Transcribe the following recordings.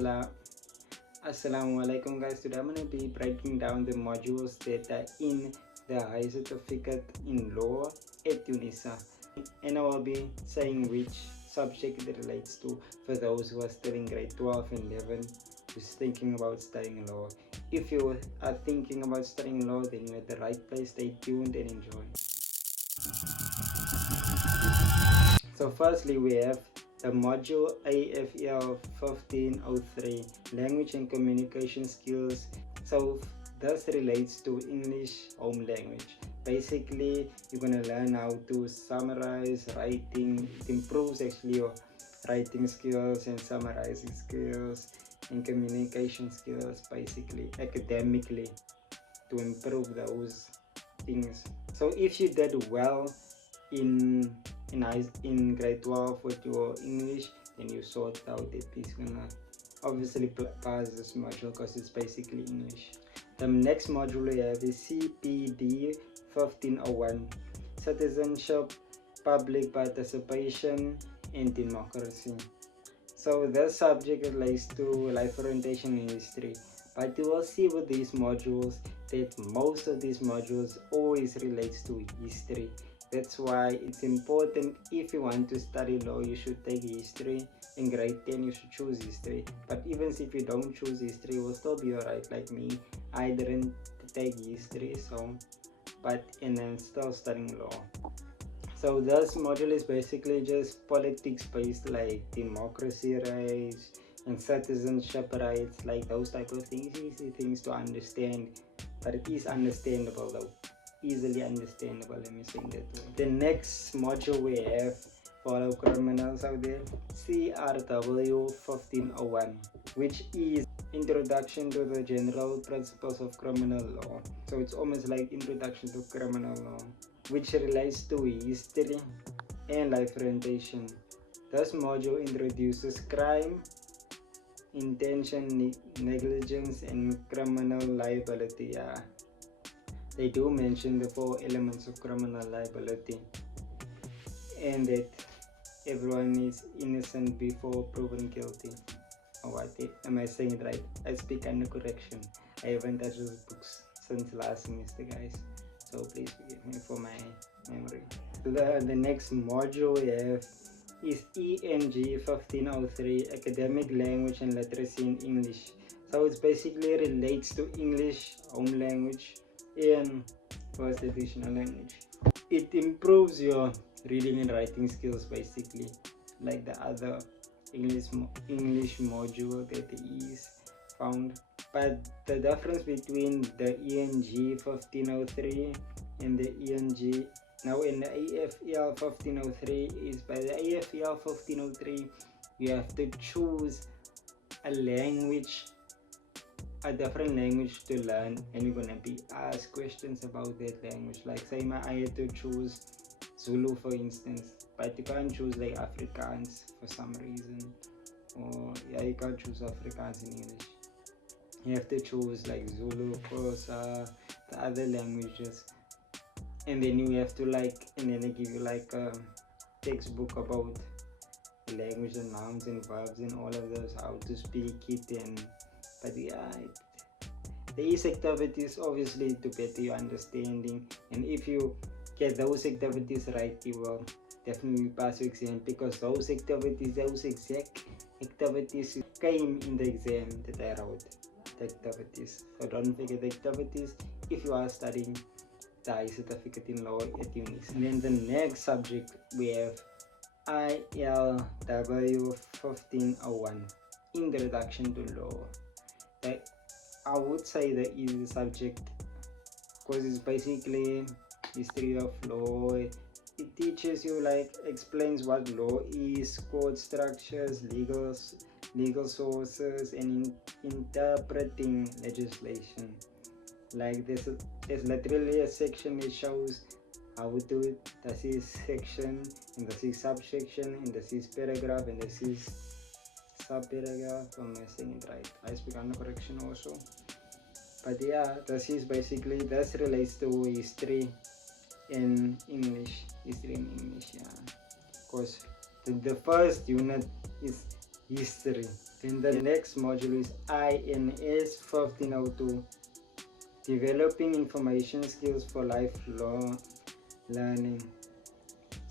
Assalamu alaikum guys. Today I'm going to be breaking down the modules that are in the high certificate in law at Unisa, and I will be saying which subject it relates to for those who are studying grade 12 and 11 who's thinking about studying law. If you are thinking about studying law, then you're at the right place. Stay tuned and enjoy. So firstly, we have the module AFL 1503, Language and Communication Skills. So this relates to English home language. Basically, you're going to learn how to summarize writing. It improves actually your writing skills and summarizing skills and communication skills, basically academically, to improve those things. So if you did well in grade 12 with your English, then you sort out that it's gonna obviously pass this module because it's basically English. The next module we have is CPD 1501, Citizenship, Public Participation, and Democracy. So this subject relates to life orientation and history, but you will see with these modules that most of these modules always relates to history. That's why it's important, if you want to study law, you should take history. In grade 10 you should choose history, but even if you don't choose history, you will still be alright. Like me, I didn't take history, and I'm still studying law. So this module is basically just politics based, like democracy rights and citizenship rights, like those type of things, easy things to understand, but it is understandable though. Easily understandable, let me say that way. The next module we have for criminals out there, CRW 1501, which is Introduction to the General Principles of Criminal Law. So it's almost like Introduction to Criminal Law, which relates to history and life orientation. This module introduces crime, intention, negligence, and criminal liability. They do mention the 4 elements of criminal liability, and that everyone is innocent before proven guilty. Or what? Am I saying it right? I speak under correction. I haven't touched those books since last semester, guys, so please forgive me for my memory. The next module we have is ENG 1503, Academic Language and Literacy in English. So it basically relates to English home language and first additional language. It improves your reading and writing skills, basically, like the other English module that is found. But the difference between the ENG 1503 and the ENG now in the AFL 1503 is, by the AFL 1503 you have to choose a language, a different language to learn, and you're gonna be asked questions about that language. Like say I had to choose Zulu for instance, but you can't choose like Afrikaans for some reason, or you can't choose Afrikaans in English. You have to choose like Zulu, Xhosa, the other languages, and then you have to and then they give you like a textbook about the language and nouns and verbs and all of those, how to speak it. But there is activities obviously to better your understanding, and if you get those activities right, you will definitely pass your exam, because those exact activities came in the exam that I wrote. The activities, so don't forget the activities if you are studying the high certificate in law at Unisa. And then the next subject we have ILW 1501, Introduction to Law. I would say the easy subject, because it's basically history of law. It teaches you, explains what law is, court structures, legal sources, and interpreting legislation. Like there's literally a section that shows how to do it. This is section, and this is subsection, and this is paragraph, and this is subparagraph. I'm saying it right. I speak under correction also. But yeah, this relates to history in English. Because the first unit is history. Then the next module is INS 1502, developing information skills for lifelong learning.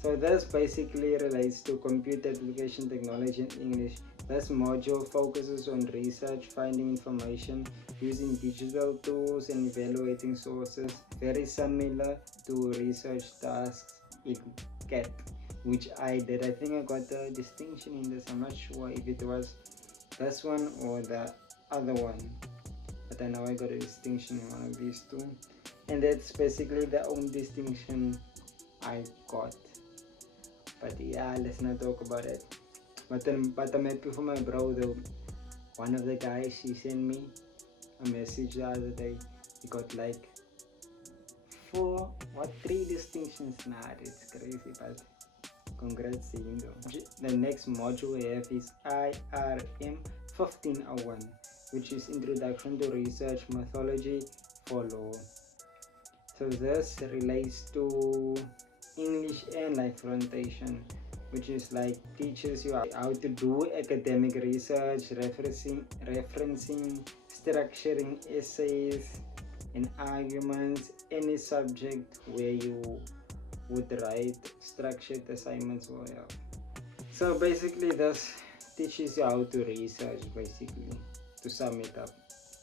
So this basically relates to computer application technology in English. This module focuses on research, finding information, using digital tools and evaluating sources, very similar to research tasks in CAT, which I did. I think I got a distinction in this. I'm not sure if it was this one or the other one, but I know I got a distinction in one of these two, and that's basically the only distinction I got. But yeah, let's not talk about it. But I'm happy for my bro though. One of the guys, he sent me a message the other day. He got like 3 distinctions. Nah, it's crazy, but congrats to him though. The next module we have is IRM 1501, which is Introduction to Research Methodology for Law. So this relates to English and life orientation, which is like teaches you how to do academic research, referencing, structuring essays and arguments, any subject where you would write structured assignments or whatever. So basically this teaches you how to research, basically, to sum it up,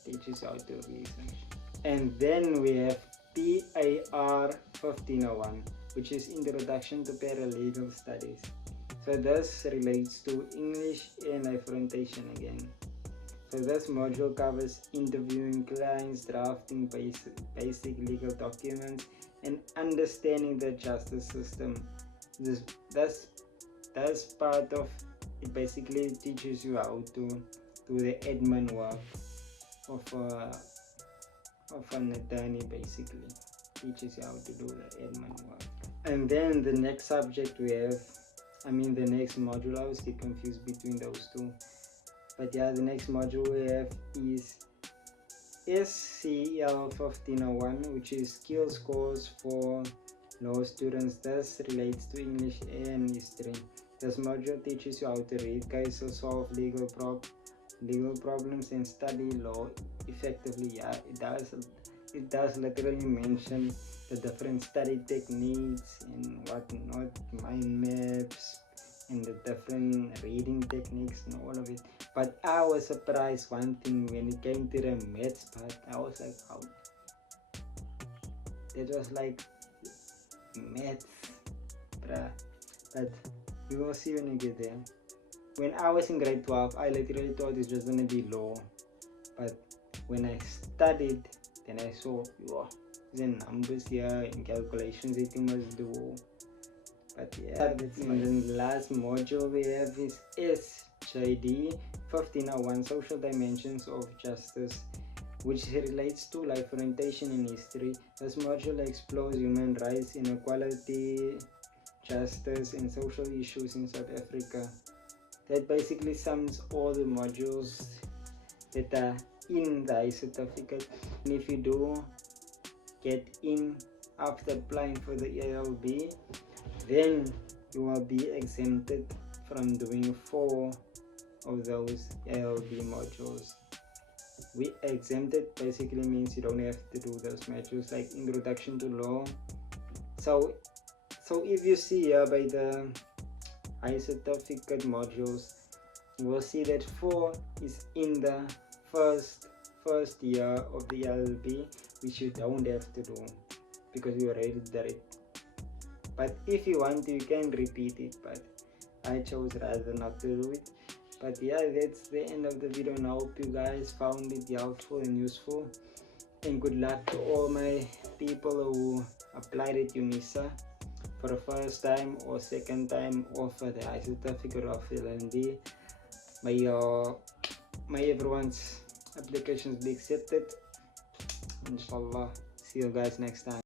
teaches you how to research. And then we have PAR 1501, which is Introduction to Paralegal Studies. So this relates to English and life orientation again. So this module covers interviewing clients, drafting basic legal documents, and understanding the justice system. That's part of it. Basically teaches you how to do the admin work of an attorney. Basically teaches you how to do the admin work. And then the next subject we have, the next module, I always get confused between those two, but yeah, the next module we have is SCL 1501, which is skills course for law students. This relates to English and history. This module teaches you how to read cases, solve legal problems, and study law effectively. Yeah, it does literally mention the different study techniques and whatnot, mind maps, and the different reading techniques and all of it. But I was surprised one thing when it came to the maths part. I was like, how? That was like maths, bruh. But you will see when you get there. When I was in grade 12, I literally thought it was gonna be law. But when I studied, then I saw, the numbers here and calculations that you must do. But yeah, that's and then the last module we have is SJD 1501, Social Dimensions of Justice, which relates to life orientation and history. This module explores human rights, inequality, justice, and social issues in South Africa. That basically sums all the modules that are in the certificate. And if you do get in after applying for the ALB, then you will be exempted from doing 4 of those ALB modules. We exempted basically means you don't have to do those modules like Introduction to Law. So if you see here by the high certificate modules, you will see that 4 is in the first year of the LLB, which you don't have to do because you already did it. But if you want to, you can repeat it, but I chose rather not to do it. But yeah, that's the end of the video, and I hope you guys found it helpful and useful. And good luck to all my people who applied at Unisa for the first time or second time, or for the high certificate of LLB. May everyone's applications be accepted, inshallah. See you guys next time.